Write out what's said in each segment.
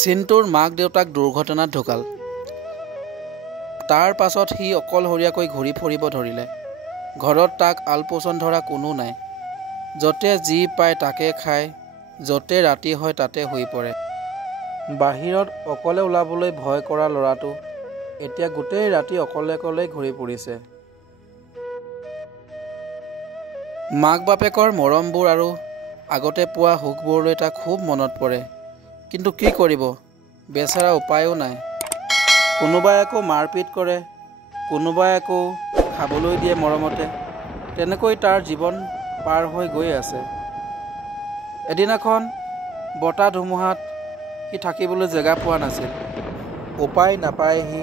চিন্তুৰ মাক দেউতাক দুৰ্ঘটনাত ঢুকাল। তাৰ পাছত সি অকলশৰীয়াকৈ ঘূৰি ফুৰিব ধৰিলে। ঘৰত তাক আলপৈচান ধৰা কোনো নাই। য'তে যি পায় তাকে খায়, য'তে ৰাতি হয় তাতে শুই পৰে। বাহিৰত অকলে ওলাবলৈ ভয় কৰা ল'ৰাটো এতিয়া গোটেই ৰাতি অকলে ঘূৰি ফুৰিছে। মাক বাপেকৰ মৰমবোৰ আৰু আগতে পোৱা সুখবোৰলৈ তাক খুব মনত পৰে। কিন্তু কি কৰিব, বেচেৰা উপায়ো নাই। কোনোবাই আকৌ মাৰপিট কৰে, কোনোবাই আকৌ খাবলৈ দিয়ে মৰমতে। তেনেকৈ তাৰ জীৱন পাৰ হৈ গৈ আছে। এদিনাখন বতাহ ধুমুহাত সি থাকিবলৈ জেগা পোৱা নাছিল। উপায় নাপাই সি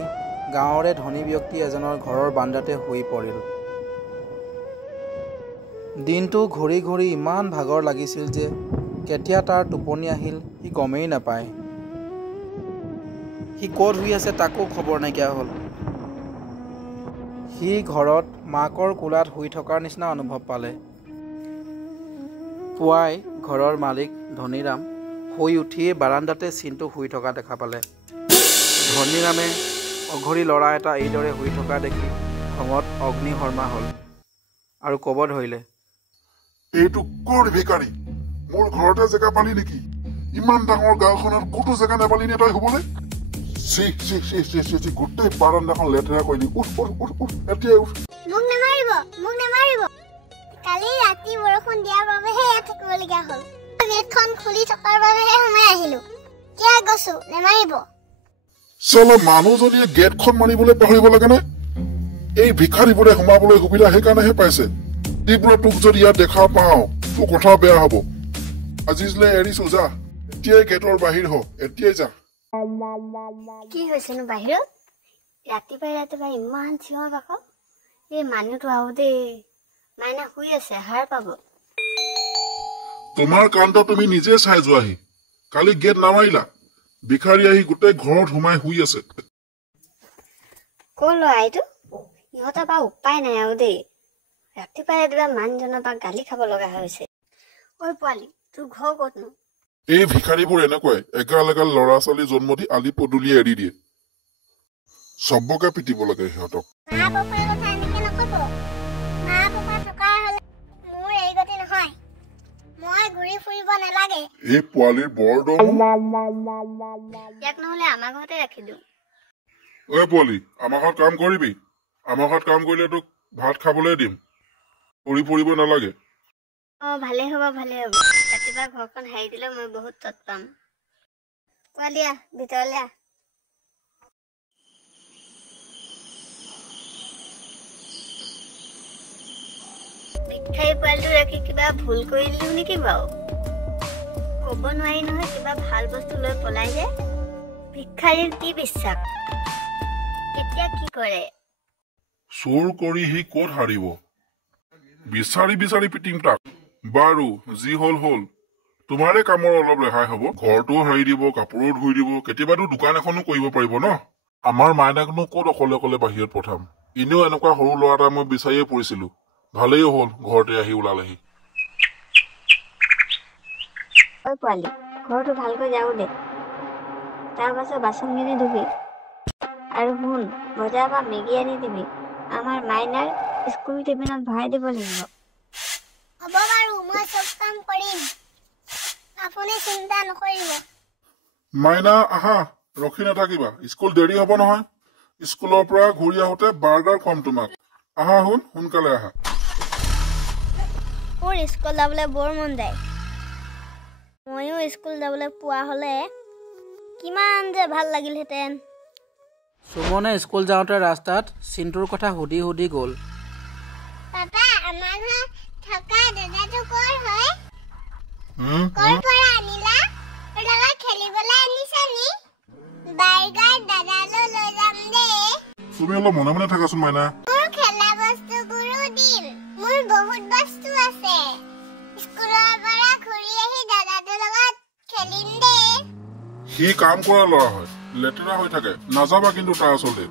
গাঁৱৰে ধনী ব্যক্তি এজনৰ ঘৰৰ বাৰান্দাতে শুই পৰিল। দিনটো ঘূৰি ঘূৰি ইমান ভাগৰ লাগিছিল যে কেতিয়া তাৰ টোপনি আহিল সি গমেই নাপায়। সি ক'ত শুই আছে তাকো খবৰ নাইকিয়া হ'ল। সি ঘৰত মাকৰ কোলাত শুই থকাৰ নিচিনা অনুভৱ পালে। পুৱাই ঘৰৰ মালিক ধনীৰাম শুই উঠিয়ে বাৰান্দাতে চিন্তুক শুই থকা দেখা পালে। ধনীৰামে অঘৰী ল'ৰা এটা এইদৰে শুই থকা দেখি খঙত অগ্নিশৰ্মা হ'ল আৰু ক'ব ধৰিলে, এইটো ক'ৰ ভিকাৰী? মোৰ ঘৰতে জেগা পালি নেকি? ইমান ডাঙৰ গাঁওখনত ক'তো জেগা নাপালি নে তই শুবলৈ? গোটেই বাৰান্দাখন লেতেৰা কৰিলি। উঠ এতিয়াই উঠ। মোক নেমাৰিব। কালি ৰাতি বৰষুণ দিয়াৰ বাবেহে ইয়াত থাকিবলগীয়া হ'ল। গেটখন খুলি থকাৰ বাবেহে সোমাই আহিলো। কিয় গৈছো, নেমাৰিব। চল মানুহজনীয়ে গেটখন মাৰিবলৈ পাহৰিব লাগে নে? এই ভিকাৰীবোৰে সোমাবলৈ সুবিধা সেইকাৰণেহে পাইছে। তীব্ৰ তোক যদি ইয়াত দেখা পাওঁ তোৰ কথা বেয়া হ'ব। আজিলৈ এৰিছো, যা। এতিয়াই গেটৰ বাহিৰ হ, এতিয়াই যা। কি হৈছেনো বাহিৰত? ৰাতিপুৱাই ইমান চিঞৰ বাখৰ। এই মানুহটো আহো দেই। মাইনা শুই আছে, হাৰ পাব। তোমাৰ কাণ্ড তুমি নিজে চাই যোৱাহি। কালি গেট নামাৰিলা, ভিকাৰী আহি গোটেই ঘৰত সোমাই শুই আছে। ক'ৰ ল'ৰা এইটো? ইহঁতৰ পৰা উপায় নাই আৰু দেই। ৰাতিপুৱাই মানুহজনৰ পৰা গালি খাব লগা হৈছে। ঐ পোৱালি, তোৰ ঘৰ ক'তনো? এই ভিকাৰীবোৰ এনেকুৱাই এগাল ল'ৰা ছোৱালী জন্ম দি আলি পদূলিয়ে এৰি দিয়ে। চবকে পিটিব লাগে সিহঁতক। মা পাপাৰ কথা এনেকে নকব। মা পাপা থকা হ'লে মোৰ এই গতি নহয়। মই ঘূৰি ফুৰিব নালাগে। এই পোৱালিৰ বৰ দম। ইয়াক নহ'লে আমাৰ ঘৰতে ৰাখি দিওঁ। ঐ পোৱালি, আমাৰ ঘৰত কাম কৰিবি। আমাৰ ঘৰত কাম কৰিলে তোক ভাত খাবলৈ দিম। ঘূৰি ফুৰিব নালাগে। ভালে হ'ব। ৰাতিপুৱা ঘৰখন হাৰি দিলে মই বহুত তৎ পাম। পোৱালি আহ, ভিতৰলৈ আহ। ভিক্ষাৰী পোৱালিটো ৰাখি কিবা ভুল কৰি দিলো নেকি বাৰু? ক'ব নোৱাৰি নহয়, কিবা ভাল বস্তু লৈ পলাই যায়। ভিক্ষাৰীৰ কি বিশ্বাস, কেতিয়া কি কৰে। চোৰ কৰি সি ক'ত হাৰিব? বিচাৰি পিটিম তাক। বাৰু যি হ'ল। তোমাৰে কামৰ অলপ ৰেহাই হ'ব। ঘৰটোও সাৰি দিব, কাপোৰো ধুই দিব, কেতিয়াবাতো দোকান এখনো কৰিব পাৰিব ন। আমাৰ মাইনাকনো ক'ত অকলে বাহিৰত পঠাম। এনেও এনেকুৱা সৰু ল'ৰা এটা মই বিচাৰিয়ে পৰিছিলো। ভালেই হ'ল ঘৰতে আহি ওলালেহি। ঐ পোৱালি, ঘৰটো ভালকৈ যাও দে। তাৰ পাছত বাচনখিনি ধুবি। আৰু শুন, বজাৰৰ পৰা মেগী আনি দিবি। আমাৰ মাইনাৰ স্কুল টিফিনত ভৰাই দিব লাগিব। হ'ব বাৰু, মই চব কাম কৰিম। আপুনি চিন্তা নকৰিব। মাইনা আহা, ৰখি নাথাকিবা। স্কুল দেৰি হ'ব নহয়। স্কুলৰ পৰা ঘূৰি আহোঁতে বাৰ্গাৰ খুৱাম তোমাক। আহা, সোনকালে আহা। মোৰ স্কুল যাবলৈ বৰ মন যায়। ময়ো স্কুল যাবলৈ পোৱা হ'লে কিমান যে ভাল লাগিলহেঁতেন। সুমনে স্কুল যাওঁতে ৰাস্তাত চিন্তুৰ কথা সুধি গ'ল। পাপা, আমাৰ ঘৰত থকা দাদাটো ক'ৰ হয়? ক'ৰ পৰা আনিলা? লগত খেলিবলৈ আনিছা নি? বাৰ্গাৰ দাদালৈ লৈ যাম দেই। তুমি অলপ মনে থাকাচোন মাইনা। মোৰ খেলা বস্তুবোৰো দিম। মোৰ বহুত বস্তু আছে। স্কুলৰ পৰা ঘূৰি আহি দাদাটোৰ লগত খেলিম দেই। সি কাম কৰা ল'ৰা হয়, লেতেৰা হৈ থাকে। নাযাবা কিন্তু তাৰ ওচৰলে।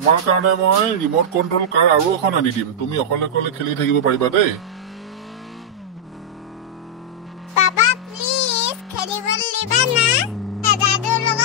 তোমাৰ কাৰণে মই ৰিমট কণ্ট্ৰল কাৰ আৰু এখন আনি দিম। তুমি অকলে খেলি থাকিব পাৰিবা দেই। পাপা প্লিজ খেলিবলৈ দিবা না। দাদাটোৰ লগত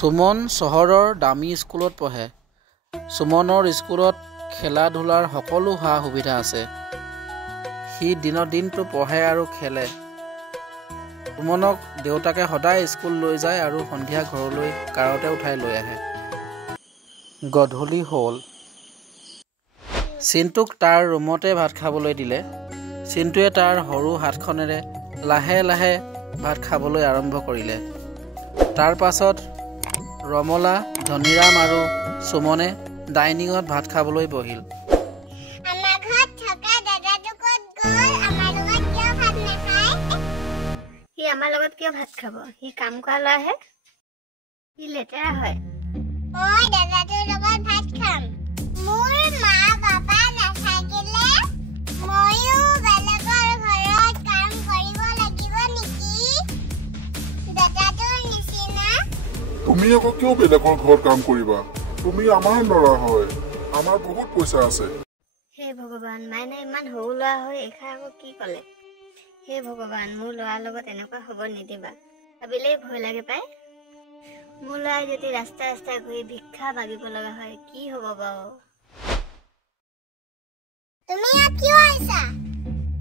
সুমন চহৰৰ দামী স্কুলত পঢ়ে। সুমনৰ স্কুলত খেলা ধূলাৰ সকলো সা সুবিধা আছে। সি দিনৰ দিনটো পঢ়ে আৰু খেলে। সুমনক দেউতাকে সদায় স্কুল লৈ যায় আৰু সন্ধিয়া ঘৰলৈ কাৰতে উঠাই লৈ আহে। গধূলি হ'ল। চিন্টুক তাৰ ৰুমতে ভাত খাবলৈ দিলে। চিন্টুৱে তাৰ সৰু হাতখনেৰে লাহে লাহে ভাত খাবলৈ আৰম্ভ কৰিলে। তাৰ পাছত ৰমলা, ধনীৰাম আৰু সুমনে ডাইনিঙত ভাত খাবলৈ বহিল। সি আমাৰ লগত কিয় ভাত খাব? সি কাম কৰা ল'ৰাহে, সি লেতেৰা হয়। মই দাদাটোৰ লগত ভাত খাম। মোৰ মা বাবা নাথাকিলে ময়ো বেলেগৰ ঘৰত কাম কৰিব লাগিব নেকি? দাদাটোৰ নিচিনা। তুমি আকৌ কিয় বেলেগৰ ঘৰত কাম কৰিবা? তুমি আমাৰ ল'ৰা হয়, আমাৰ বহুত পইচা আছে। হে ভগৱান, মাইনা ইমান সৰু ল'ৰা হৈ এষাৰ আকৌ কি ক'লে? হে ভগৱান, মোৰ ল'ৰাৰ লগত এনেকুৱা হ'ব নিদিবা। ভাবিলেই ভয় লাগে পাই। মোৰ ল'ৰাই যদি ৰাস্তা ৰাস্তাই ঘূৰি ভিক্ষা মাগিব লগা হয় কি হ'ব বাৰু? তুমি ইয়াত কিয় আহিছা?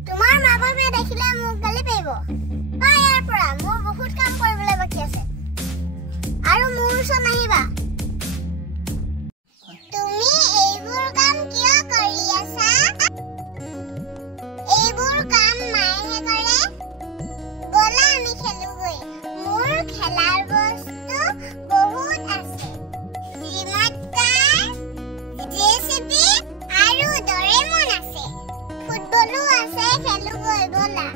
তোমাৰ মা বাপে দেখিলে মোক গালি পাৰিব। ইয়াৰ পৰা মোৰ বহুত কাম কৰিবলৈ বাকী আছে আৰু মোৰ ওচৰত নাহিবা। তুমি এইবোৰ কাম কিয় কৰি আছা? এইবোৰ কাম মায়েহে কৰে। ব'লা আমি খেলোগৈ। মোৰ খেলাৰ বস্তু বহুত আছে। ৰিম'ট কাৰ, জেচিবি আৰু ডৰেমন আছে। ফুটবলো আছে, খেলোগৈ ব'লা।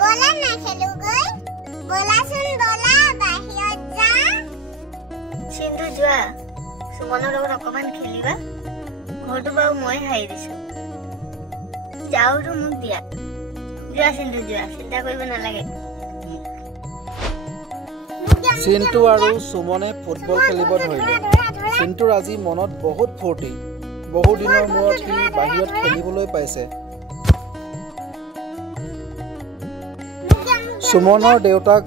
ব'লা না খেলোগৈ। ব'লাচোন ব'লা, বাহিৰত যাম। চিন্তু যোৱা, সুমনৰ লগত অকমান খেলিবা। ঘৰটো বাৰু মই সাৰি দিছো। যাওঁতো মোক দিয়া। যোৱা চিন্তু যোৱা, চিন্তা কৰিব নালাগে। চিন্তু আৰু সুমনে ফুটবল খেলিব ধৰিলে। চিন্তুৰ আজি মনত বহুত ফূৰ্তি। বহু দিনৰ মূৰত সি বাহিৰত খেলিবলৈ পাইছে। সুমনৰ দেউতাক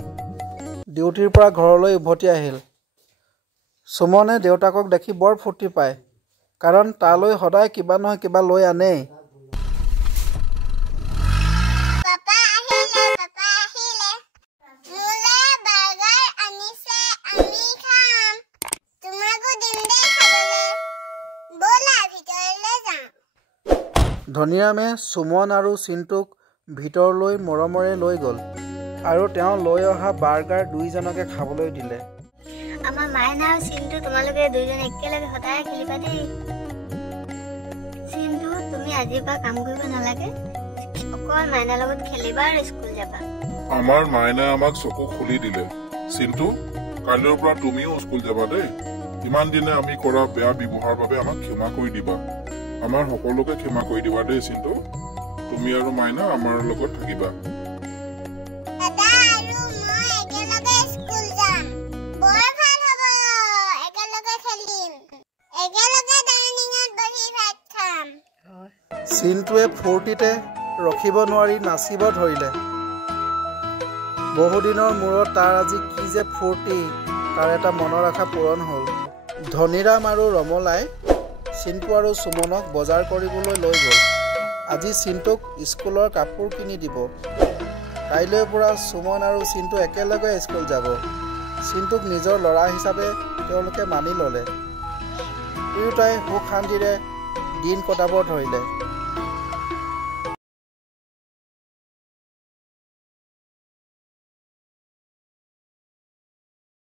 ডিউটিৰ পৰা ঘৰলৈ উভতি আহিল। সুমনে দেউতাকক দেখি বৰ ফূৰ্তি পায়, কাৰণ তালৈ সদায় কিবা নহয় কিবা লৈ আনেই। ধনীৰামে সুমন আৰু চিন্তুক ভিতৰলৈ মৰমৰে লৈ গ'ল আৰু তেওঁ লৈ অহা বাৰ্গাৰ দুইজনকে খাবলৈ দিলে। আমাৰ মাইনা আৰু চিন্তু তোমালোকে দুইজনে একেলগে সদায় খেলিবা দেই। চিন্তু তুমি আজিৰ পৰা কাম কৰিব নালাগে, অকল মাইনাৰ লগত খেলিবা আৰু স্কুল যাবা। আমাৰ মাইনাই আমাক চকু খুলি দিলে। চিন্তু, কাইলৈৰ পৰা তুমিও স্কুল যাবা দেই। ইমান দিনে আমি কৰা বেয়া ব্যৱহাৰৰ বাবে আমাক ক্ষমা কৰি দিবা। আমাৰ সকলোকে ক্ষমা কৰি দিবা দেই চিন্তু। তুমি আৰু মাইনা আমাৰ লগত থাকিবা। চিন্তুৱে ফূৰ্তিতে ৰখিব নোৱাৰি নাচিব ধৰিলে। বহুদিনৰ মূৰত তাৰ আজি কি যে ফূৰ্তি, তাৰ এটা মনৰ আশা পূৰণ হ'ল। ধনীৰাম আৰু ৰমলাই চিন্তু আৰু সুমনক বজাৰ কৰিবলৈ লৈ গ'ল। আজি চিন্তুক স্কুলৰ কাপোৰ কিনি দিব। কাইলৈৰ পৰা সুমন আৰু চিন্তু একেলগে স্কুল যাব। চিন্তুক নিজৰ ল'ৰা হিচাপে তেওঁলোকে মানি ল'লে। দুয়োটাই সুখ শান্তিৰে দিন কটাব ধৰিলে।